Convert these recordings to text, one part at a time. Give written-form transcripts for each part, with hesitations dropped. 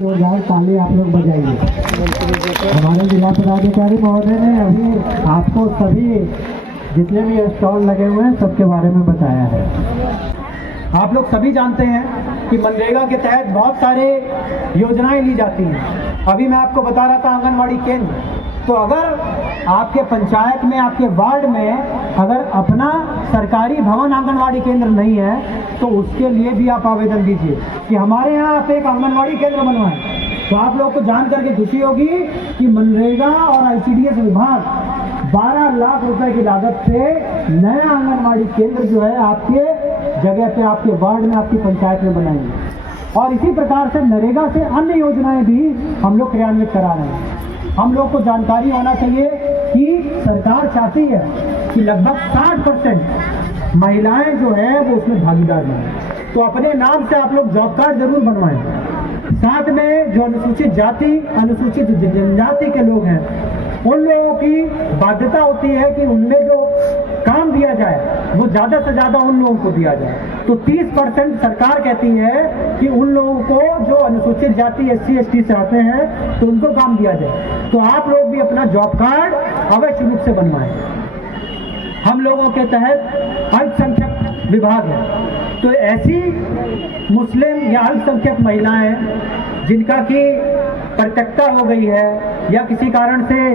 जोरदार ताली आप लोग बजाइए। हमारे जिला पदाधिकारी महोदय ने अभी आपको सभी जितने भी स्टॉल लगे हुए हैं सबके बारे में बताया है। आप लोग सभी जानते हैं कि मनरेगा के तहत बहुत सारे योजनाएं ली जाती हैं। अभी मैं आपको बता रहा था आंगनवाड़ी केंद्र, तो अगर आपके पंचायत में, आपके वार्ड में अगर अपना सरकारी भवन आंगनवाड़ी केंद्र नहीं है तो उसके लिए भी आप आवेदन दीजिए कि हमारे यहाँ आप एक आंगनवाड़ी केंद्र बनवाएं। तो आप लोग को जान करके खुशी होगी कि मनरेगा और ICDS विभाग 12 लाख रुपए की लागत से नया आंगनवाड़ी केंद्र जो है आपके जगह पे, आपके वार्ड में, आपकी पंचायत में बनाएंगे। और इसी प्रकार से नरेगा से अन्य योजनाएं भी हम लोग क्रियान्वित करा रहे हैं। हम लोग को जानकारी होना चाहिए कि सरकार चाहती है कि लगभग 60% महिलाएं जो है वो उसमें भागीदार बने। तो अपने नाम से आप लोग जॉब कार्ड जरूर बनवाएं। साथ में जो अनुसूचित जाति, अनुसूचित जनजाति के लोग हैं, उन लोगों की बाध्यता होती है कि उनमें जो काम दिया जाए वो ज़्यादा से ज़्यादा उन लोगों को दिया जाए। तो 30% सरकार कहती है कि उन लोगों को जो अनुसूचित जाति SC ST से आते हैं तो उनको काम दिया जाए। तो आप लोग भी अपना जॉब कार्ड अवश्य रूप से बनवाएं। हम लोगों के तहत अल्पसंख्यक विभाग है, तो ऐसी मुस्लिम या अल्पसंख्यक महिलाएं जिनका कि परित्यक्ता हो गई है या किसी कारण से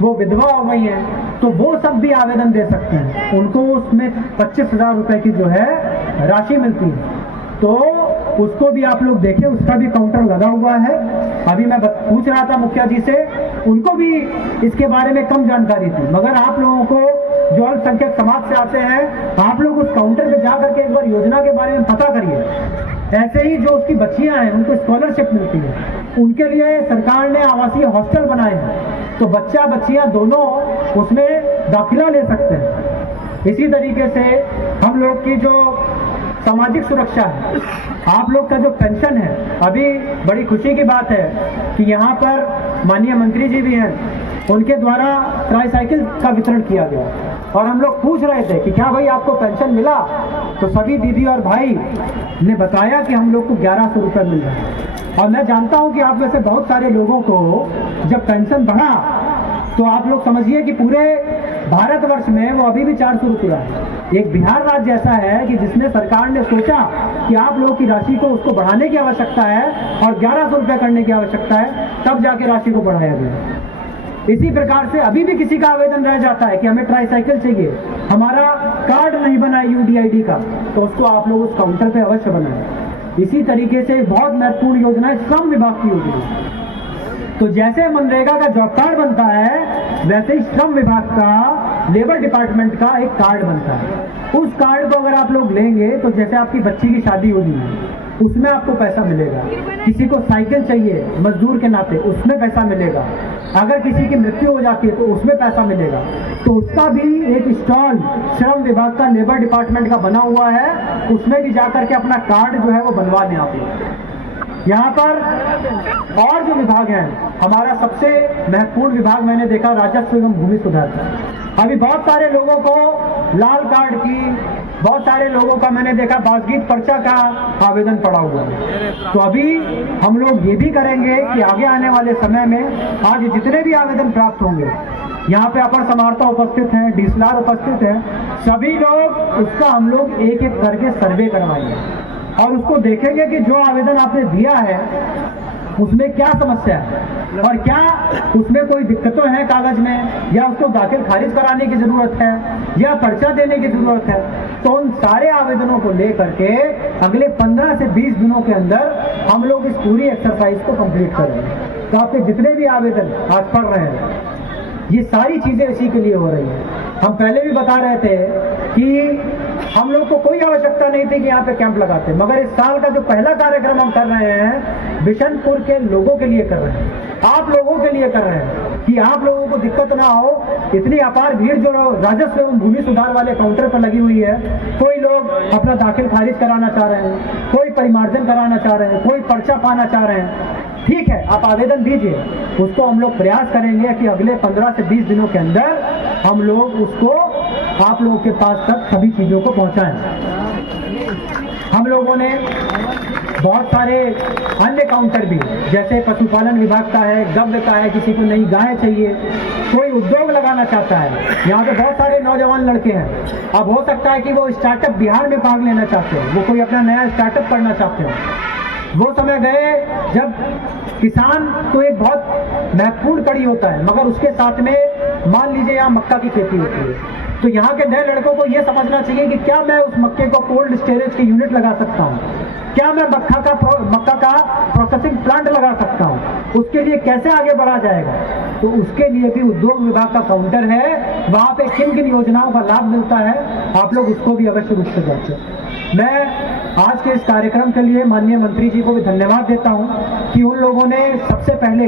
वो विधवा हो गई है, तो वो सब भी आवेदन दे सकते हैं। उनको उसमें 25,000 रुपए की जो है राशि मिलती है। तो उसको भी आप लोग देखें, उसका भी काउंटर लगा हुआ है। अभी मैं पूछ रहा था मुखिया जी से, उनको भी इसके बारे में कम जानकारी थी, मगर आप लोगों को जो अल्पसंख्यक समाज से आते हैं, आप लोग उस काउंटर पे जा करके एक बार योजना के बारे में पता करिए। ऐसे ही जो उसकी बच्चियां हैं उनको स्कॉलरशिप मिलती है, उनके लिए सरकार ने आवासीय हॉस्टल बनाए हैं, तो बच्चा बच्चियां दोनों उसमें दाखिला ले सकते हैं। इसी तरीके से हम लोग की जो सामाजिक सुरक्षा है, आप लोग का जो पेंशन है, अभी बड़ी खुशी की बात है कि यहाँ पर माननीय मंत्री जी भी हैं, उनके द्वारा ट्राईसाइकिल का वितरण किया गया। और हम लोग पूछ रहे थे कि क्या भाई आपको पेंशन मिला, तो सभी दीदी और भाई ने बताया कि हम लोग को 1100 रुपये मिल रहे हैं। और मैं जानता हूं कि आप में से बहुत सारे लोगों को जब पेंशन बढ़ा तो आप लोग समझिए कि पूरे भारतवर्ष में वो अभी भी 400 रुपया है। एक बिहार राज्य ऐसा है कि जिसमें सरकार ने सोचा कि आप लोगों की राशि को उसको बढ़ाने की आवश्यकता है और 1100 रुपये करने की आवश्यकता है, तब जाके राशि को बढ़ाया गया। इसी प्रकार से अभी भी किसी का आवेदन रह जाता है कि हमें ट्राईसाइकिल चाहिए, हमारा कार्ड नहीं बना UDID का, तो उसको आप लोग उस काउंटर पे अवश्य बनाएं। इसी तरीके से बहुत महत्वपूर्ण योजना है श्रम विभाग की योजना। तो जैसे मनरेगा का जॉब कार्ड बनता है, वैसे ही श्रम विभाग का, लेबर डिपार्टमेंट का एक कार्ड बनता है। उस कार्ड को अगर आप लोग लेंगे तो जैसे आपकी बच्ची की शादी होगी उसमें आपको पैसा मिलेगा, किसी को साइकिल चाहिए मजदूर के नाते उसमें पैसा मिलेगा, अगर किसी की मृत्यु हो जाती है तो उसमें पैसा मिलेगा। तो उसका भी एक स्टॉल श्रम विभाग का, लेबर डिपार्टमेंट का बना हुआ है, उसमें भी जाकर के अपना कार्ड जो है वो बनवा लें आप लोग। यहाँ पर और जो विभाग है, हमारा सबसे महत्वपूर्ण विभाग मैंने देखा राजस्व एवं भूमि सुधार का। अभी बहुत सारे लोगों को लाल कार्ड की, बहुत सारे लोगों का मैंने देखा बासगीत पर्चा का आवेदन पड़ा हुआ है। तो अभी हम लोग ये भी करेंगे कि आगे आने वाले समय में आज जितने भी आवेदन प्राप्त होंगे, यहाँ पे अपर समाहर्ता उपस्थित हैं, डीसलार उपस्थित हैं, सभी लोग उसका हम लोग एक एक करके सर्वे करवाएंगे और उसको देखेंगे कि जो आवेदन आपने दिया है उसमें क्या समस्या है और क्या उसमें कोई दिक्कतें हैं कागज में, या उसको दाखिल खारिज कराने की जरूरत है या पर्चा देने की जरूरत है। तो उन सारे आवेदनों को लेकर के अगले 15 से 20 दिनों के अंदर हम लोग इस पूरी एक्सरसाइज को कंप्लीट करेंगे। तो आपके जितने भी आवेदन आज पढ़ रहे हैं, ये सारी चीजें इसी के लिए हो रही है। हम पहले भी बता रहे थे कि हम लोग को कोई आवश्यकता नहीं थी कि यहाँ पे कैंप लगाते, मगर इस साल का जो पहला कार्यक्रम हम कर रहे हैं बिशनपुर के लोगों के लिए कर रहे हैं, आप लोगों के लिए कर रहे हैं कि आप लोगों को दिक्कत ना हो। इतनी अपार भीड़ जो राजस्व एवं भूमि सुधार वाले काउंटर पर लगी हुई है, कोई लोग अपना दाखिल खारिज कराना चाह रहे हैं, कोई परिमार्जन कराना चाह रहे हैं, कोई पर्चा पाना चाह रहे हैं। ठीक है, आप आवेदन दीजिए, उसको हम लोग प्रयास करेंगे कि अगले 15 से 20 दिनों के अंदर हम लोग उसको आप लोगों के पास तक सभी चीजों को पहुंचाएं। हम लोगों ने बहुत सारे अन्य काउंटर भी, जैसे पशुपालन विभाग का है, गव्य का है, किसी को नई गाय चाहिए, कोई उद्योग लगाना चाहता है। यहाँ पे बहुत सारे नौजवान लड़के हैं। अब हो सकता है कि वो स्टार्टअप बिहार में भाग लेना चाहते हैं, वो कोई अपना नया स्टार्टअप करना चाहते हैं। वो समय गए जब किसान तो एक बहुत महत्वपूर्ण कड़ी होता है, मगर उसके साथ में मान लीजिए यहाँ मक्का की खेती होती है, तो यहाँ के नए लड़कों को ये समझना चाहिए कि क्या मैं उस मक्के को कोल्ड स्टोरेज की यूनिट लगा सकता हूँ, क्या मैं मक्का का प्रोसेसिंग प्लांट लगा सकता हूँ, उसके लिए कैसे आगे बढ़ा जाएगा। तो उसके लिए भी उद्योग विभाग का काउंटर है, वहाँ पे किन किन योजनाओं का लाभ मिलता है, आप लोग उसको भी अवश्य रूप से जांचें। मैं आज के इस कार्यक्रम के लिए माननीय मंत्री जी को भी धन्यवाद देता हूँ कि उन लोगों ने सबसे पहले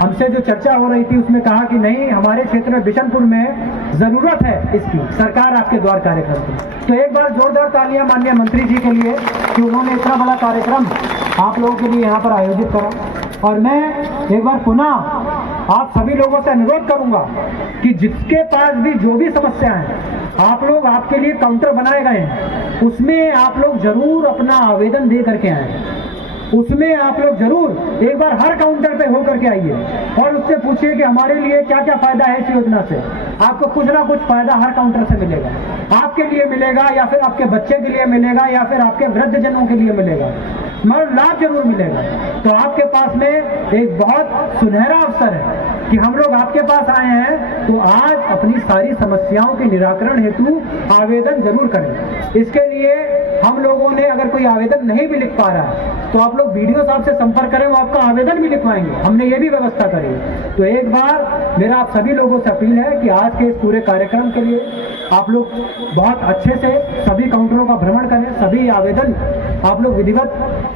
हमसे जो चर्चा हो रही थी उसमें कहा कि नहीं, हमारे क्षेत्र में बिशनपुर में ज़रूरत है इसकी, सरकार आपके द्वार कार्यक्रम की। तो एक बार जोरदार तालियां माननीय मंत्री जी के लिए कि उन्होंने इतना बड़ा कार्यक्रम आप लोगों के लिए यहाँ पर आयोजित करा। और मैं एक बार पुनः आप सभी लोगों से अनुरोध करूंगा कि जिसके पास भी जो भी समस्या है, आप लोग, आपके लिए काउंटर बनाए गए हैं, उसमें आप लोग जरूर अपना आवेदन दे करके आए। उसमें आप लोग जरूर एक बार हर काउंटर पे हो करके आइए और उससे पूछिए कि हमारे लिए क्या क्या फायदा है इस योजना से। आपको कुछ ना कुछ फायदा हर काउंटर से मिलेगा, आपके लिए मिलेगा या फिर आपके बच्चे के लिए मिलेगा या फिर आपके वृद्धजनों के लिए मिलेगा, मगर लाभ जरूर मिलेगा। तो आपके पास में एक बहुत सुनहरा अवसर है कि हम लोग आपके पास आए हैं, तो आज अपनी सारी समस्याओं के निराकरण हेतु आवेदन जरूर करें। इसके लिए हम लोगों ने, अगर कोई आवेदन नहीं भी लिख पा रहा है तो आप लोग वीडियो साहब से संपर्क करें, वो आपका आवेदन भी लिखवाएंगे, हमने ये भी व्यवस्था करी है। तो एक बार मेरा आप सभी लोगों से अपील है कि आज के इस पूरे कार्यक्रम के लिए आप लोग बहुत अच्छे से सभी काउंटरों का भ्रमण करें, सभी आवेदन आप लोग विधिवत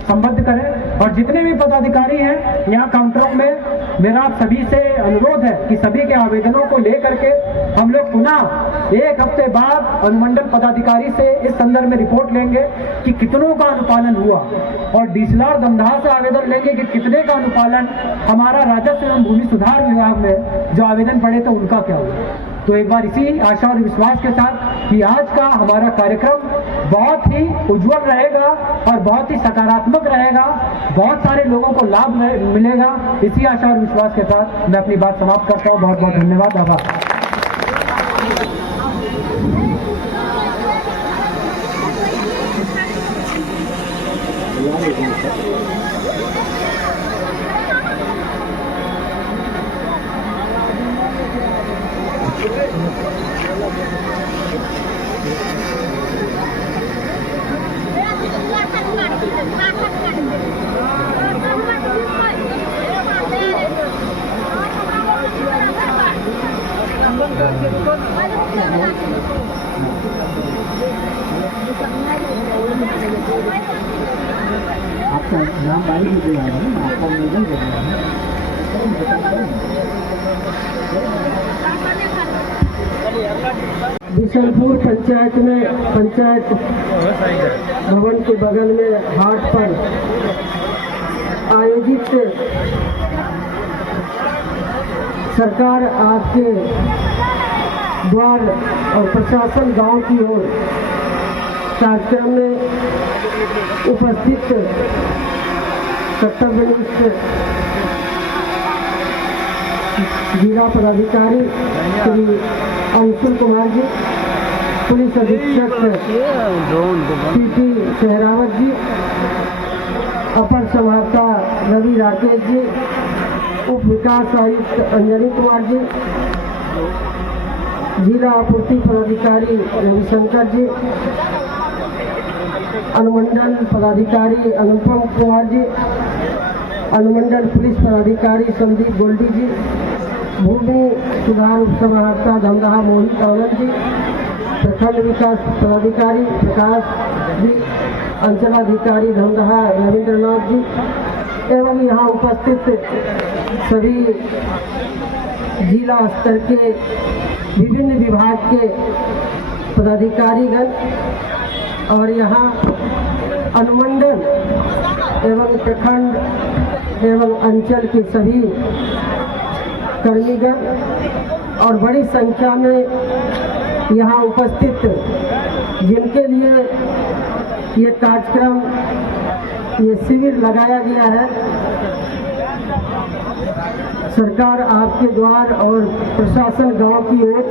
संबद्ध करें। और जितने भी पदाधिकारी हैं यहाँ काउंटरों में, मेरा आप सभी से अनुरोध है कि सभी के आवेदनों को लेकर के हम लोग पुनः एक हफ्ते बाद अनुमंडल पदाधिकारी से इस संदर्भ में रिपोर्ट लेंगे कि कितनों का अनुपालन हुआ, और डीसलार दमदाहा से आवेदन लेंगे कि कितने का अनुपालन हमारा राजस्व एवं भूमि सुधार विभाग में जो आवेदन पड़े थे उनका क्या हुआ। तो एक बार इसी आशा और विश्वास के साथ कि आज का हमारा कार्यक्रम बहुत ही उज्जवल रहेगा और बहुत ही सकारात्मक रहेगा, बहुत सारे लोगों को लाभ मिलेगा, इसी आशा और विश्वास के साथ मैं अपनी बात समाप्त करता हूँ। बहुत बहुत धन्यवाद, आभार। आपका नाम बारी भी दिया है ना, आपका निवेदन करना है। बिशनपुर पंचायत में, पंचायत भवन के बगल में हाट पर आयोजित सरकार आपके द्वार और प्रशासन गांव की ओर कार्यक्रम में उपस्थित कर्तव्यनिष्ठ जिला पदाधिकारी श्री अंशुल कुमार जी, पुलिस अधीक्षक पीटी सहरावत जी, अपर समाहर्ता रवि राकेश जी, उप विकास आयुक्त अंजनी कुमार जी, जिला आपूर्ति पदाधिकारी रविशंकर जी, अनुमंडल पदाधिकारी अनुपम कुमार जी, अनुमंडल पुलिस पदाधिकारी संदीप गोल्डी जी, भूमि सुधार उप समाहर्ता धमदाहा मोहित आनंद जी, प्रखंड विकास पदाधिकारी प्रकाश जी, अंचलाधिकारी धमदाहा रविंद्रनाथ जी एवं यहाँ उपस्थित सभी जिला स्तर के विभिन्न विभाग के पदाधिकारीगण और यहाँ अनुमंडल एवं प्रखंड एवं अंचल के सभी कर्मीगण और बड़ी संख्या में यहाँ उपस्थित जिनके लिए ये कार्यक्रम ये शिविर लगाया गया है। सरकार आपके द्वार और प्रशासन गांव की ओर,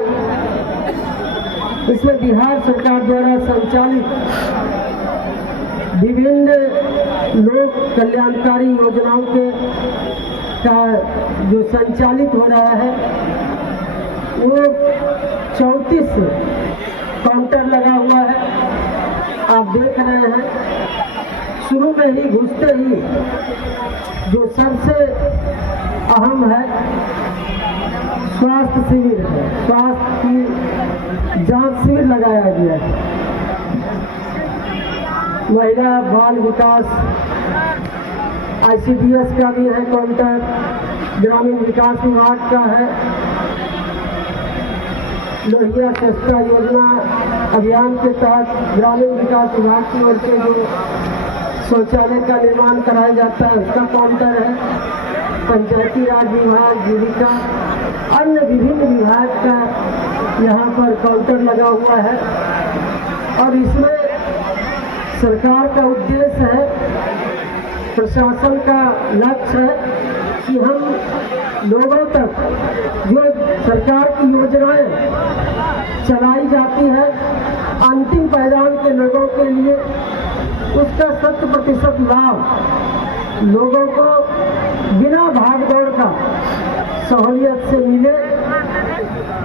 इसमें बिहार सरकार द्वारा संचालित विभिन्न लोक कल्याणकारी योजनाओं का जो संचालित हो रहा है वो 34 काउंटर लगा हुआ है। आप देख रहे हैं, शुरू में ही घुसते ही जो सबसे अहम है स्वास्थ्य शिविर है। स्वास्थ्य की जांच शिविर लगाया गया है। महिला बाल विकास ICDS का भी है काउंटर, ग्रामीण विकास विभाग का है, लोहिया सस्ता योजना अभियान के तहत ग्रामीण विकास विभाग की ओर से जो शौचालय का निर्माण कराया जाता है उसका काउंटर है, पंचायती राज विभाग, जीविका, अन्य विभिन्न विभाग का यहाँ पर काउंटर लगा हुआ है। और इसमें सरकार का उद्देश्य है, प्रशासन का लक्ष्य है कि हम लोगों तक जो सरकार की योजनाएं चलाई जाती है अंतिम पायदान के लोगों के लिए, उसका 100% लाभ लोगों को बिना भागदौड़ का सहूलियत से मिले।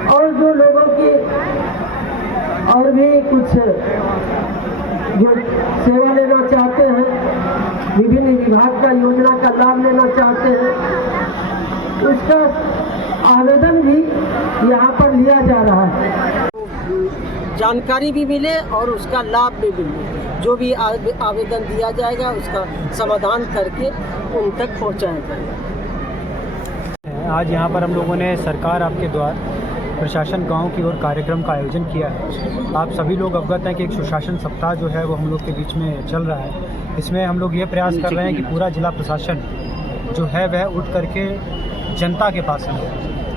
और जो लोगों की और भी कुछ जो सेवा लेना चाहते हैं, विभिन्न विभाग का योजना का लाभ लेना चाहते हैं, उसका आवेदन भी यहाँ पर लिया जा रहा है। जानकारी भी मिले और उसका लाभ भी मिले। जो भी आवेदन दिया जाएगा उसका समाधान करके उन तक पहुँचाया जाएगा। आज यहाँ पर हम लोगों ने सरकार आपके द्वार प्रशासन गांव की ओर कार्यक्रम का आयोजन किया है। आप सभी लोग अवगत हैं कि एक सुशासन सप्ताह जो है वो हम लोग के बीच में चल रहा है। इसमें हम लोग ये प्रयास कर रहे हैं कि पूरा जिला प्रशासन जो है वह उठ करके जनता के पास है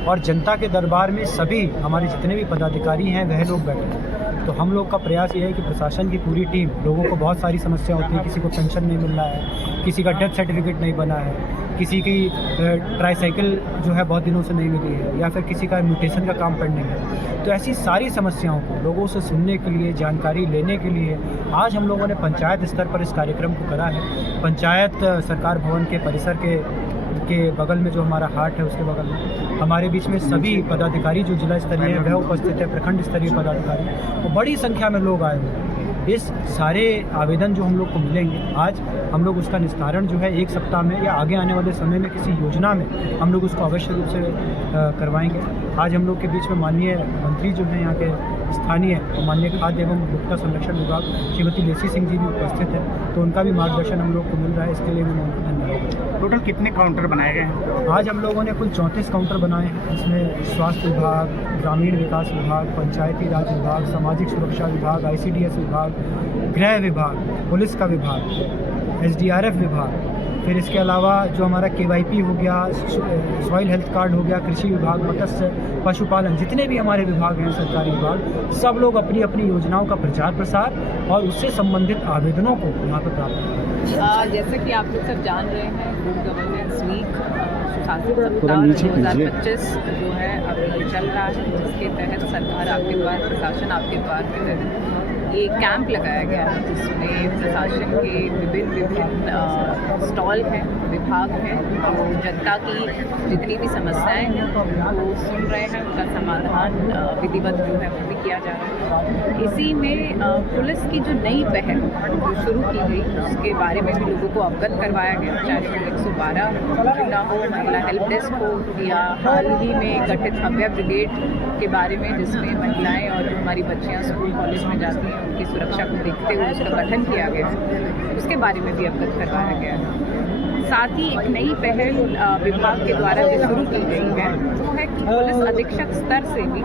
और जनता के दरबार में सभी हमारे जितने भी पदाधिकारी हैं वह लोग बैठे हैं। तो हम लोग का प्रयास ये है कि प्रशासन की पूरी टीम, लोगों को बहुत सारी समस्या होती है, किसी को पेंशन नहीं मिल रहा है, किसी का डेथ सर्टिफिकेट नहीं बना है, किसी की ट्राईसाइकिल जो है बहुत दिनों से नहीं मिली है, या फिर किसी का म्यूटेशन का काम पेंडिंग है। तो ऐसी सारी समस्याओं को लोगों से सुनने के लिए, जानकारी लेने के लिए आज हम लोगों ने पंचायत स्तर पर इस कार्यक्रम को करा है। पंचायत सरकार भवन के परिसर के बगल में जो हमारा हाट है उसके बगल में हमारे बीच में सभी पदाधिकारी जो जिला स्तरीय है वह उपस्थित है, प्रखंड स्तरीय पदाधिकारी, तो बड़ी संख्या में लोग आए हुए हैं। इस सारे आवेदन जो हम लोग को मिलेंगे आज हम लोग उसका निस्तारण जो है एक सप्ताह में या आगे आने वाले समय में किसी योजना में हम लोग उसको अवश्य रूप से करवाएंगे। आज हम लोग के बीच में माननीय मंत्री जो हैं यहाँ के स्थानीय और माननीय खाद्य एवं उपभोक्ता संरक्षण विभाग श्रीमती लेसी सिंह जी भी उपस्थित हैं, तो उनका भी मार्गदर्शन हम लोग को मिल रहा है। इसके लिए मैं उनको धन्यवाद। टोटल कितने काउंटर बनाए गए हैं? आज हम लोगों ने कुल 34 काउंटर बनाए हैं। इसमें स्वास्थ्य विभाग, ग्रामीण विकास विभाग, पंचायती राज विभाग, सामाजिक सुरक्षा विभाग, ICDS विभाग, गृह विभाग, पुलिस का विभाग, SDRF विभाग, फिर इसके अलावा जो हमारा KYP हो गया, सॉइल हेल्थ कार्ड हो गया, कृषि विभाग, मत्स्य पशुपालन, जितने भी हमारे विभाग हैं सरकारी विभाग, सब लोग अपनी अपनी योजनाओं का प्रचार प्रसार और उससे संबंधित आवेदनों को यहाँ पर प्राप्त करें। जैसे कि आप लोग सब जान रहे हैं, गुड गवर्नेंस वीक सुशासन सप्ताह 2025 जो है अभी चल रहा है, जिसके तहत सरकार आपके द्वार, प्रशासन आपके द्वार के तहत ये कैंप लगाया गया है, जिसमें प्रशासन के विभिन्न स्टॉल हैं, विभाग हैं, और जनता की जितनी भी समस्याएं हैं वो सुन रहे हैं, उनका समाधान विधिवत जो है वो भी किया जा रहा है। इसी में पुलिस की जो नई पहल जो शुरू की गई उसके बारे में भी लोगों को अवगत करवाया गया, चाहे वो 112 जुड़ा हो, महिला हेल्प डेस्क हो, या हाल ही में गठित भव्य ब्रिगेड के बारे में जिसमें महिलाएं और हमारी बच्चियां स्कूल कॉलेज में जाती हैं, उनकी सुरक्षा को देखते हुए उसका गठन किया गया है, उसके बारे में भी अवगत करवाया गया है। साथ ही एक नई पहल विभाग के द्वारा जो शुरू की गई है वो है कि पुलिस अधीक्षक स्तर से भी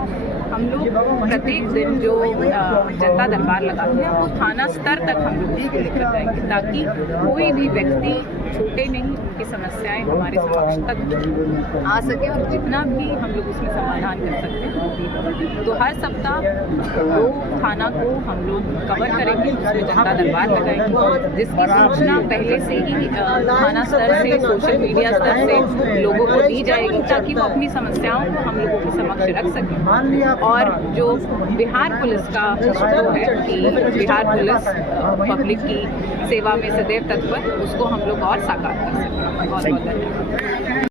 हम लोग प्रत्येक दिन जो जनता दरबार लगाते हैं वो थाना स्तर तक हम लोग उसको लेकर जाएंगे, ताकि कोई भी व्यक्ति छूटे नहीं, उनकी समस्याएं हमारे समक्ष तक आ सके और जितना भी हम लोग उसमें समाधान कर सकते हैं वो भी। तो हर सप्ताह 2 थाना को हम लोग कवर करेंगे, उसमें जनता दरबार लगाएंगे, जिसकी सूचना पहले से ही थाना स्तर से, सोशल मीडिया स्तर से लोगों को दी जाएगी, ताकि वो अपनी समस्याओं को हम लोगों के समक्ष रख सकें। और जो बिहार पुलिस का जो है कि बिहार पुलिस पब्लिक की सेवा में सदैव तत्पर, उसको हम लोग और साकार कर सकें। बहुत बहुत धन्यवाद।